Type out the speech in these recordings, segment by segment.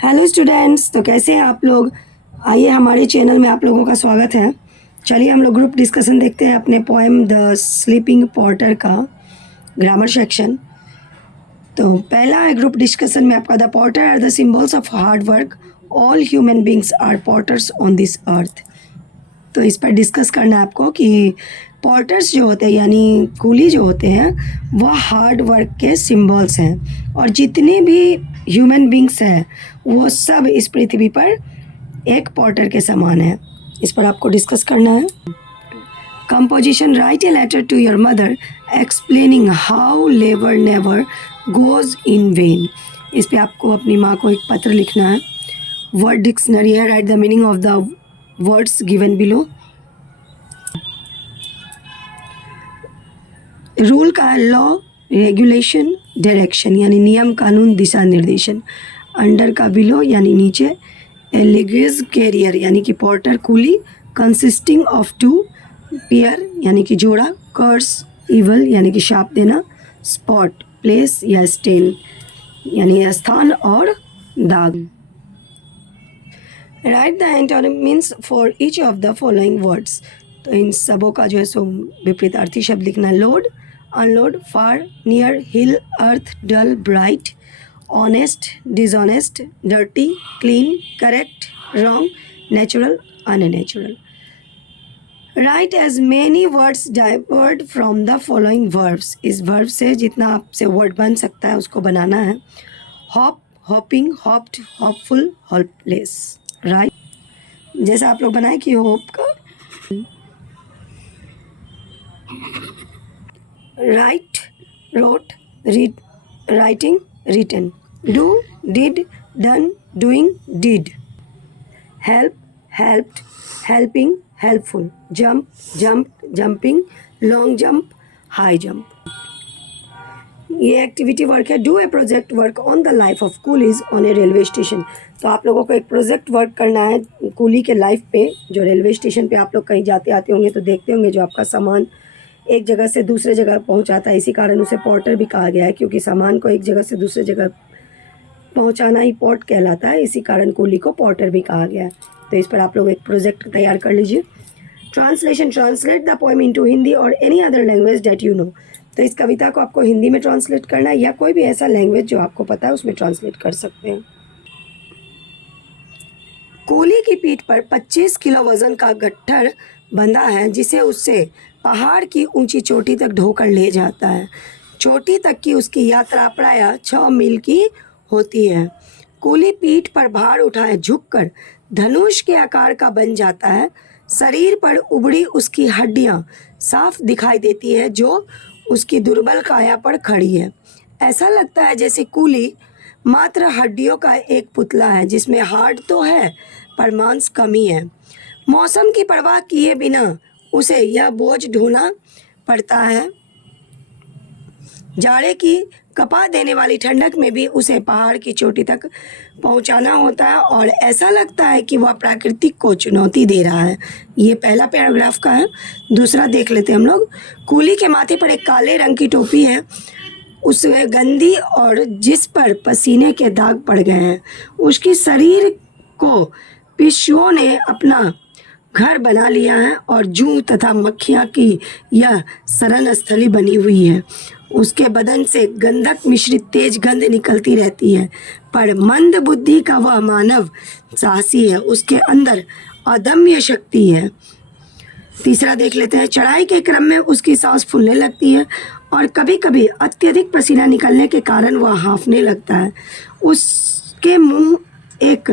Hello students, तो कैसे हैं आप लोग। आइए हमारे चैनल में आप लोगों का स्वागत है। चलिए हम लोग ग्रुप डिस्कशन देखते हैं अपने पोएम द स्लीपिंग पॉटर का ग्रामर सेक्शन। तो पहला है ग्रुप डिस्कशन में आपका, the potter are the symbols of hard work, all human beings are potters on this earth. तो इस पर डिस्कस करना है आपको कि पॉटर्स जो होते हैं यानी कूली जो होते हैं वह हार्ड वर्क के सिम्बल्स हैं, और जितने भी ह्यूमन बींग्स हैं वो सब इस पृथ्वी पर एक पॉटर के समान है। इस पर आपको डिस्कस करना है। Composition, write a letter to your mother explaining how labour never goes in vain. इस पर आपको अपनी माँ को एक पत्र लिखना है। वर्ड डिक्शनरी है, right the meaning of the words given below. Rule का लॉ, रेगुलेशन, डायरेक्शन यानी नियम कानून दिशा निर्देशन। अंडर का बिलो यानी नीचे। एलिगेज कैरियर यानी कि पोर्टर कूली, कंसिस्टिंग ऑफ टू पेयर यानी कि जोड़ा। कर्स इवल यानी कि शाप देना। स्पॉट प्लेस या स्टेन यानी स्थान और दाग। Right the antonyms for each of the following words. तो इन सबों का जो है सो विपरीतार्थी शब्द लिखना। Load, unload, far, near, hill, earth, dull, bright. Honest, dishonest, dirty, clean, correct, wrong, natural, unnatural. Write as many words derived from the following verbs. इस verb से जितना आपसे वर्ड बन सकता है उसको बनाना है। Hope, hoping, hoped, hopeful, hopeless. Right जैसा आप लोग बनाए कि होप का। Write, wrote, read, writing, written. Do, did, done, doing, did. Help, helped, helping, helpful. Jump, jumped, jumping, long jump, high jump. ये एक्टिविटी वर्क है। Do a project work on the life of coolies on a railway station. तो आप लोगों को एक project work करना है coolie के लाइफ पे, जो रेलवे स्टेशन पे आप लोग कहीं जाते आते होंगे तो देखते होंगे जो आपका सामान एक जगह से दूसरे जगह पहुंचाता है। इसी कारण उसे पॉटर भी कहा गया है, क्योंकि सामान को एक जगह से दूसरे जगह पहुंचाना ही पॉट कहलाता है। इसी कारण कूली को पॉटर भी कहा गया है। तो इस पर आप लोग एक प्रोजेक्ट तैयार कर लीजिए। Translation, translate the poem into Hindi or any other language that you know. तो इस कविता को आपको हिंदी में ट्रांसलेट करना है या कोई भी ऐसा लैंग्वेज जो आपको पता है उसमें ट्रांसलेट कर सकते हैं। कूली की पीठ पर 25 किलो वजन का गट्ठर बंधा है, जिसे उससे पहाड़ की ऊंची चोटी तक ढोकर ले जाता है। चोटी तक की उसकी यात्रा प्रायः 6 मील की होती है। कूली पीठ पर भार उठाए झुककर धनुष के आकार का बन जाता है। शरीर पर उबड़ी उसकी हड्डियां साफ दिखाई देती है, जो उसकी दुर्बल काया पर खड़ी है। ऐसा लगता है जैसे कूली मात्र हड्डियों का एक पुतला है, जिसमें हार्ट तो है पर मांस कमी है। मौसम की परवाह किए बिना उसे यह बोझ ढोना पड़ता है। जाड़े की कपा देने वाली ठंडक में भी उसे पहाड़ की चोटी तक पहुंचाना होता है, और ऐसा लगता है कि वह प्रकृति को चुनौती दे रहा है। ये पहला पैराग्राफ का है। दूसरा देख लेते हैं हम लोग। कूली के माथे पर एक काले रंग की टोपी है, उसमें गंदी और जिस पर पसीने के दाग पड़ गए हैं। उसकी शरीर को पिस्सुओं ने अपना घर बना लिया है और जूं तथा मक्खियाँ की यह शरण स्थली बनी हुई है। उसके बदन से गंधक मिश्रित तेज गंध निकलती रहती है, पर मंद बुद्धि का वह मानव साहसी है। उसके अंदर अदम्य शक्ति है। तीसरा देख लेते हैं। चढ़ाई के क्रम में उसकी सांस फूलने लगती है और कभी कभी अत्यधिक पसीना निकलने के कारण वह हाँफने लगता है। उसके मुंह एक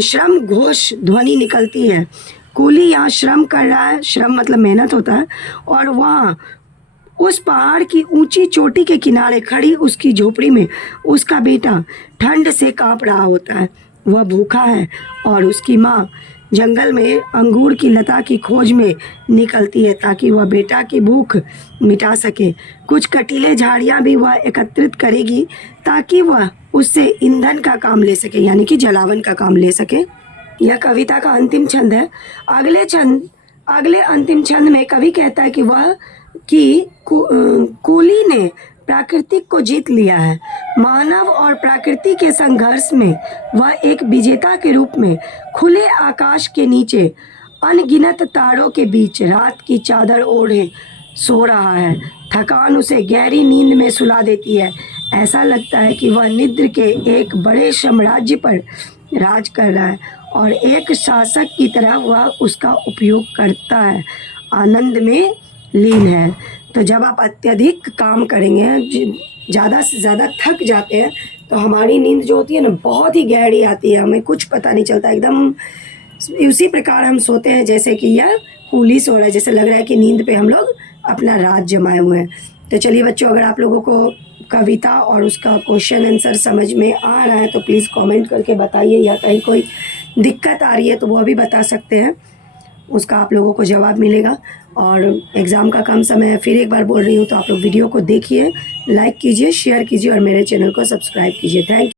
श्रम घोष ध्वनि निकलती है। कूली यहाँ श्रम कर रहा है, श्रम मतलब मेहनत होता है, और वहाँ उस पहाड़ की ऊंची चोटी के किनारे खड़ी उसकी झोपड़ी में उसका बेटा ठंड से कांप रहा होता है। वह भूखा है और उसकी माँ जंगल में अंगूर की लता की खोज में निकलती है ताकि वह बेटा की भूख मिटा सके। कुछ कटीले झाड़ियाँ भी वह एकत्रित करेगी ताकि वह उससे ईंधन का काम ले सके, यानी कि जलावन का काम ले सके। यह कविता का अंतिम छंद है। अगले अंतिम छंद में कवि कहता है कि कूली ने प्राकृतिक को जीत लिया है। मानव और प्रकृति के संघर्ष में वह एक विजेता के रूप में खुले आकाश के नीचे अनगिनत तारों के बीच रात की चादर ओढ़े सो रहा है। थकान उसे गहरी नींद में सुला देती है। ऐसा लगता है कि वह निद्र के एक बड़े साम्राज्य पर राज कर रहा है और एक शासक की तरह वह उसका उपयोग करता है, आनंद में लीन है। तो जब आप अत्यधिक काम करेंगे, ज़्यादा से ज़्यादा थक जाते हैं, तो हमारी नींद जो होती है ना बहुत ही गहरी आती है, हमें कुछ पता नहीं चलता, एकदम उसी प्रकार हम सोते हैं जैसे कि यह कूली सो रहा है, जैसे लग रहा है कि नींद पे हम लोग अपना राज जमाए हुए हैं। तो चलिए बच्चों, अगर आप लोगों को कविता और उसका क्वेश्चन आंसर समझ में आ रहा है तो प्लीज़ कमेंट करके बताइए, या कहीं कोई दिक्कत आ रही है तो वो भी बता सकते हैं, उसका आप लोगों को जवाब मिलेगा। और एग्ज़ाम का कम समय है, फिर एक बार बोल रही हूँ, तो आप लोग वीडियो को देखिए, लाइक कीजिए, शेयर कीजिए और मेरे चैनल को सब्सक्राइब कीजिए। Thank you.